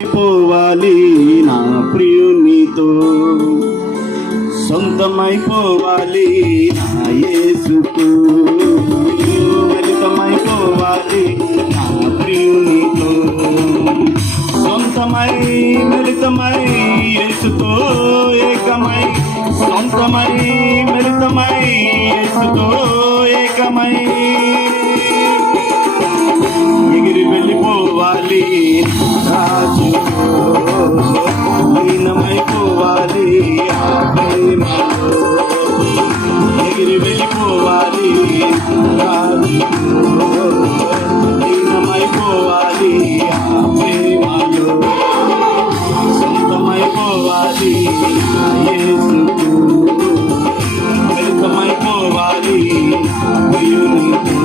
పోవాలి నా ప్రియునితో సొంతమైపోవాలి నా యేసుకు మిళితమైపోవాలి నా ప్రియునితో సొంతమై మిళితమై యేసుతో ఏకమై సొంతమై మిళితమై యేసుతో ఏకమై ఎగిరి వెళ్ళిపోవాలి రాజుతో లీనమైపోవాలి ఆ ప్రేమలో ఎగిరి వెళ్ళిపోవాలి రాజుతో లీనమైపోవాలి ఆ ప్రేమలో సొంతమైపోవాలి యేసుకు మిళితమైపోవాలి ప్రియునితో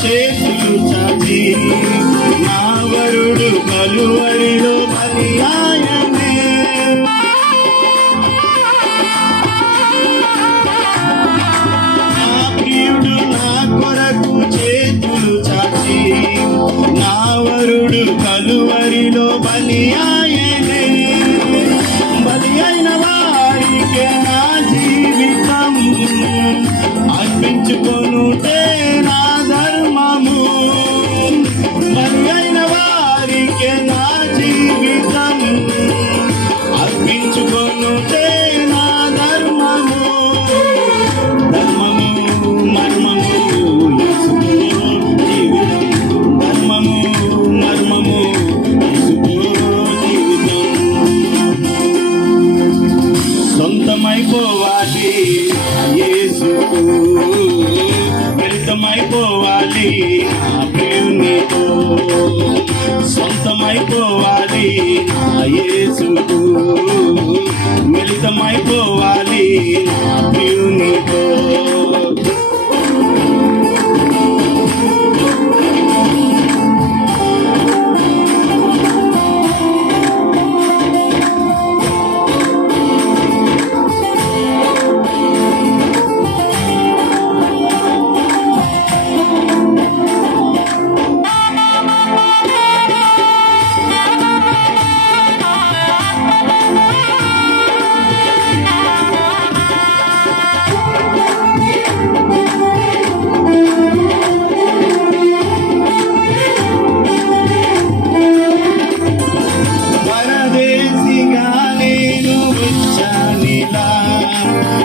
చేతులు చాచి నా వరుడు కలువరిలో బలియాయనే నా ప్రియుడు నా కొరకు చేతులు చాచి నా వరుడు కలువరిలో బలియాయనే బలి అయిన వారికి నా జీవితం అర్పించుకొనుటే అర్పించుకొనుటే నా ధర్మము ధర్మము మర్మము యేసుతో జీవితం ధర్మము మర్మము యేసుతో జీవితం సొంతమైపోవాలి యేసుకు మిళితమైపోవాలి నా ప్రియునితో సొంతమైపోవాలి నా యేసుకు మిళితమైపోవాలి నా ప్రియునితో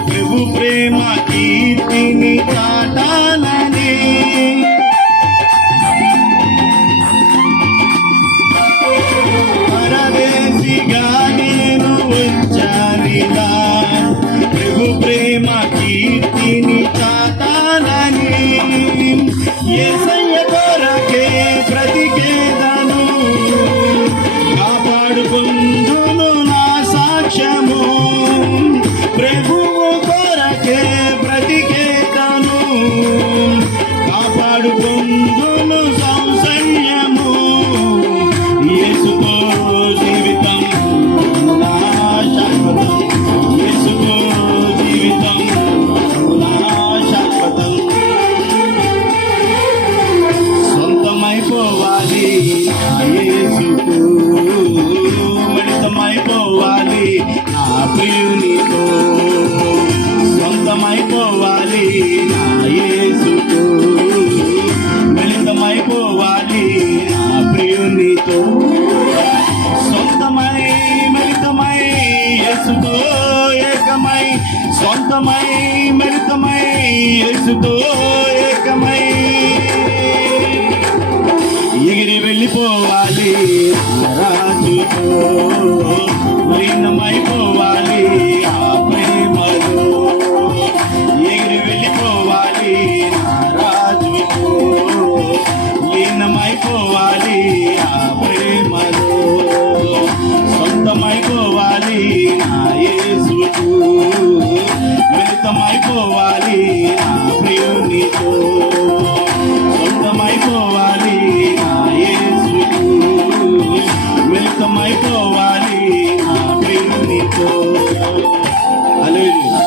ప్రభు ప్రేమ కీర్తిని చాటాలని పరదేశిగా నేను వచ్చానిలా ప్రభు ప్రేమ కీర్తిని చాటాలని యేసయ్య కొరకే బ్రతికేదను కాపాడుకుందును నా సాక్ష్యము ప్రభువు కొరకే బ్రతికేదను కాపాడుకుందును సౌసల్యము యేసుతో జీవితం నా శాశ్వతం యేసుతో జీవితం నా శాశ్వతం సొంతమైపోవాలి యేసుకు మిళితమైపోవాలి నా ప్రియునితో సొంతమైపోవాలి నా యేసుకు మిళితమైపోవాలి నా ప్రియునితో సొంతమై మిళితమై యేసుతో ఏకమై సొంతమై మిళితమై యేసుతో ఏకమై ఎగిరి వెళ్ళిపోవాలి రాజుతో లీనమైపోవాలి ఆ ప్రేమలో ఎగిరి వెళ్ళిపోవాలి రాజుతో పోవాలి నా యేసుకు, మిళితమైపోవాలి నా ప్రియునితో, సొంతమైపోవాలి నా యేసుకు, మిళితమైపోవాలి నా ప్రియునితో. హల్లెలూయా.